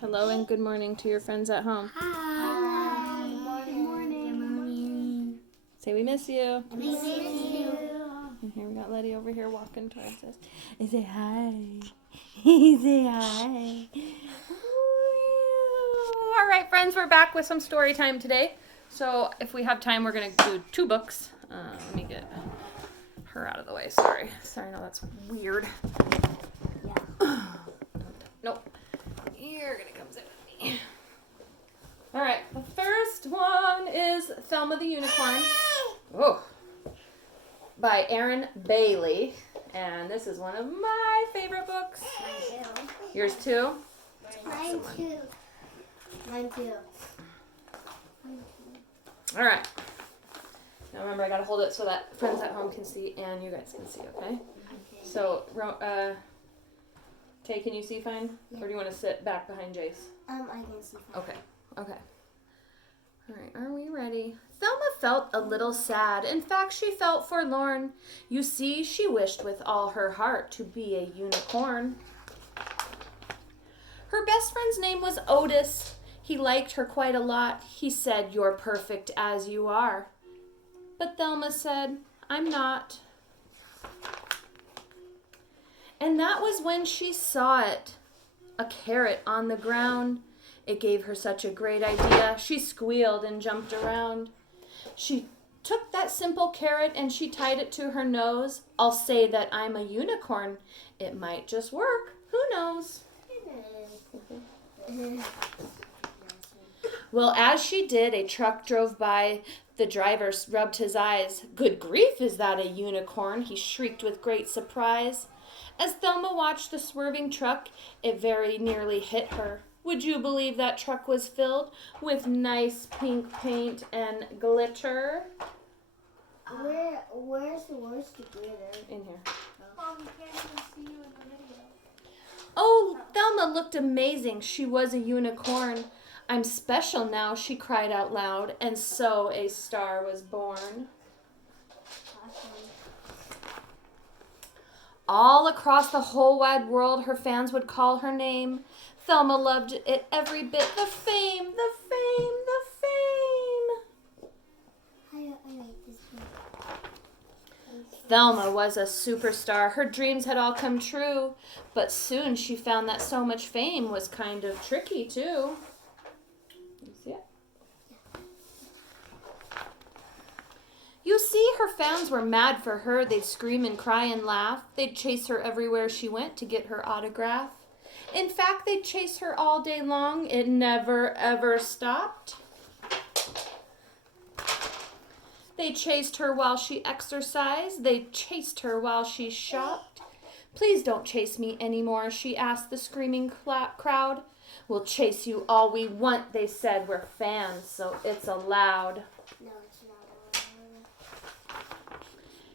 hello and good morning to your friends at home. Hi. Good morning. Say we miss you. I miss you. And here we got Letty over here walking towards us. And say hi. Say hi. All right, friends, we're back with some story time today. So if we have time, we're going to do 2 books. Let me get her out of the way. Sorry, I know that's weird. Yeah. Nope. You're going to come sit with me. All right, the first one is Thelma the Unicorn. Oh, by Erin Bailey. And this is one of my favorite books. Mine too. Yours too? Mine too. Mine too. All right. Now remember, I got to hold it so that friends at home can see and you guys can see, okay? Okay. So, Tay, can you see fine? Yeah. Or do you want to sit back behind Jace? I can see. Okay. All right, are we ready? Thelma felt a little sad. In fact, she felt forlorn. You see, she wished with all her heart to be a unicorn. Her best friend's name was Otis. He liked her quite a lot. He said, "You're perfect as you are." But Thelma said, "I'm not." And that was when she saw it, a carrot on the ground. It gave her such a great idea. She squealed and jumped around. She took that simple carrot and she tied it to her nose. I'll say that I'm a unicorn. It might just work. Who knows? Well, as she did, a truck drove by. The driver rubbed his eyes. "Good grief, is that a unicorn?" he shrieked with great surprise. As Thelma watched the swerving truck, it very nearly hit her. Would you believe that truck was filled with nice pink paint and glitter? Where's the worst glitter? In here. Mom, we can't even see you in the video. Oh, Thelma looked amazing. She was a unicorn. "I'm special now," she cried out loud, and so a star was born. All across the whole wide world, her fans would call her name. Thelma loved it every bit. The fame, the fame, the fame. I like this one. Thelma was a superstar. Her dreams had all come true. But soon she found that so much fame was kind of tricky, too. You see it? You see, her fans were mad for her. They'd scream and cry and laugh. They'd chase her everywhere she went to get her autograph. In fact, they'd chase her all day long. It never, ever stopped. They chased her while she exercised. They chased her while she shopped. "Please don't chase me anymore," she asked the screaming crowd. "We'll chase you all we want," they said. "We're fans, so it's allowed." No, it's not.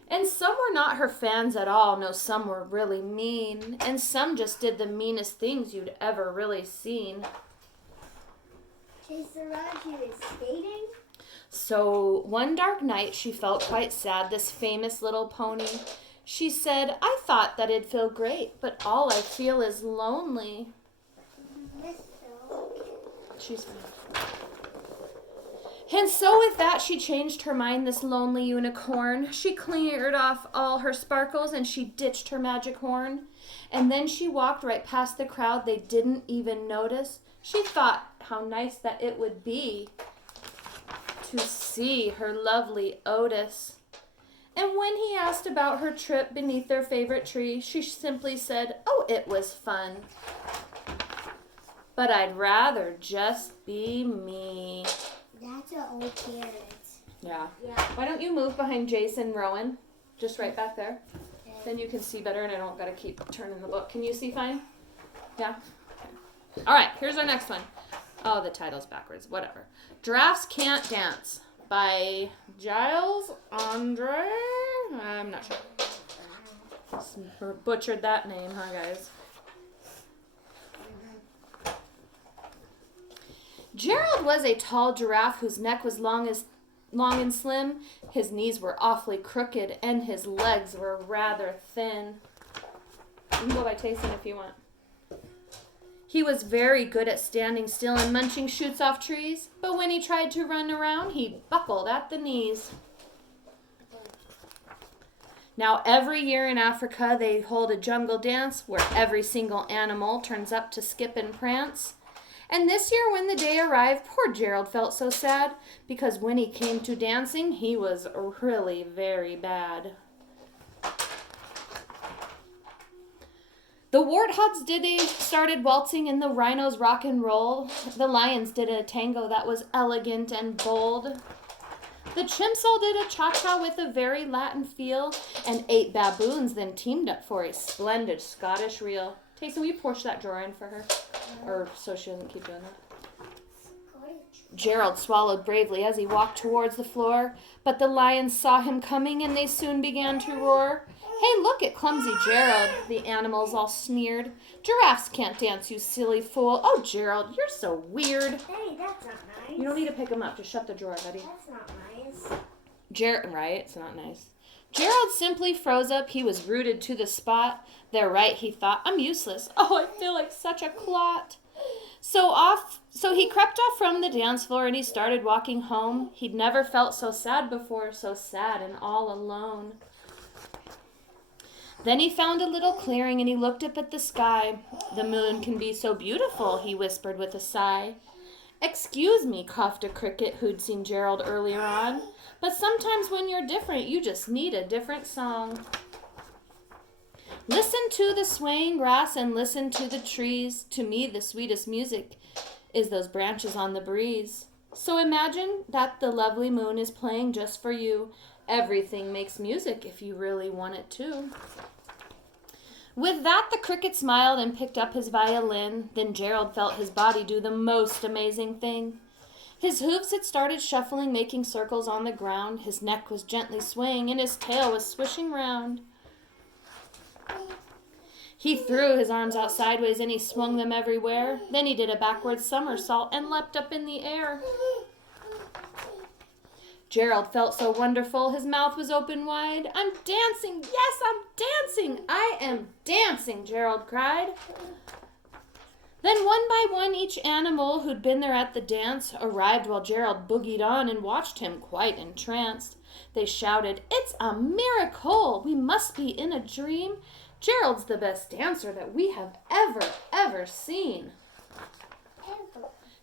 And some were not her fans at all. No, some were really mean. And some just did the meanest things you'd ever really seen. Chase around, she was skating. So one dark night she felt quite sad, this famous little pony. She said, "I thought that it'd feel great, but all I feel is lonely." She's fine. And so with that, she changed her mind, this lonely unicorn. She cleared off all her sparkles and she ditched her magic horn. And then she walked right past the crowd. They didn't even notice. She thought how nice that it would be to see her lovely Otis. And when he asked about her trip beneath their favorite tree, she simply said, "Oh, it was fun. But I'd rather just be me." That's an old carrot. Yeah. Yeah. Why don't you move behind Jason Rowan? Just right back there. Then you can see better and I don't got to keep turning the book. Can you see fine? Yeah? Okay. All right, here's our next one. Oh, the title's backwards. Whatever. Giraffes Can't Dance by Giles Andre. I'm not sure. Butchered that name, huh, guys? Gerald was a tall giraffe whose neck was long and slim. His knees were awfully crooked, and his legs were rather thin. You can go by Tayson if you want. He was very good at standing still and munching shoots off trees, but when he tried to run around, he buckled at the knees. Now, every year in Africa, they hold a jungle dance where every single animal turns up to skip and prance. And this year, when the day arrived, poor Gerald felt so sad, because when he came to dancing, he was really very bad. The warthogs started waltzing and the rhinos rock and roll. The lions did a tango that was elegant and bold. The chimps all did a cha-cha with a very Latin feel, and 8 baboons then teamed up for a splendid Scottish reel. Tayson, will you push that drawer in for her? Or so she doesn't keep doing that. Gerald swallowed bravely as he walked towards the floor, but the lions saw him coming and they soon began to roar. Hey, look at clumsy Gerald, the animals all sneered. Giraffes can't dance, you silly fool. Oh, Gerald, you're so weird. Hey, that's not nice. You don't need to pick him up. Just shut the drawer, buddy. That's not nice. Right, it's not nice. Gerald simply froze up. He was rooted to the spot. They're right, he thought. I'm useless. Oh, I feel like such a clot. So he crept off from the dance floor and he started walking home. He'd never felt so sad before, so sad and all alone. Then he found a little clearing and he looked up at the sky. The moon can be so beautiful, he whispered with a sigh. Excuse me, coughed a cricket who'd seen Gerald earlier on, but sometimes when you're different, you just need a different song. Listen to the swaying grass and listen to the trees. To me, the sweetest music is those branches on the breeze. So imagine that the lovely moon is playing just for you. Everything makes music if you really want it to. With that, the cricket smiled and picked up his violin. Then Gerald felt his body do the most amazing thing. His hooves had started shuffling, making circles on the ground. His neck was gently swaying and his tail was swishing round. He threw his arms out sideways and he swung them everywhere. Then he did a backward somersault and leapt up in the air. Gerald felt so wonderful, his mouth was open wide. I'm dancing, yes, I'm dancing, I am dancing, Gerald cried. Then one by one each animal who'd been there at the dance arrived while Gerald boogied on and watched him quite entranced. They shouted, it's a miracle, we must be in a dream. Gerald's the best dancer that we have ever seen.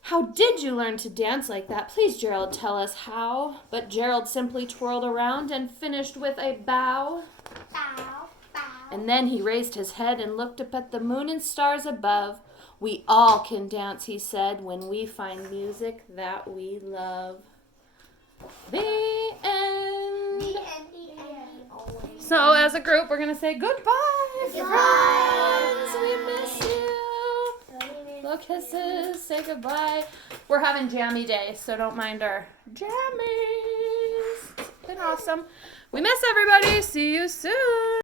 How did you learn to dance like that? Please, Gerald, tell us how. But Gerald simply twirled around and finished with a bow. Bow, bow. And then he raised his head and looked up at the moon and stars above. We all can dance, he said, when we find music that we love. The end. The end. Always. So as a group, we're going to say goodbye, Goodbye. friends. We miss you. Blow kisses, say goodbye. We're having jammy day, so don't mind our jammies. It's been awesome. We miss everybody. See you soon.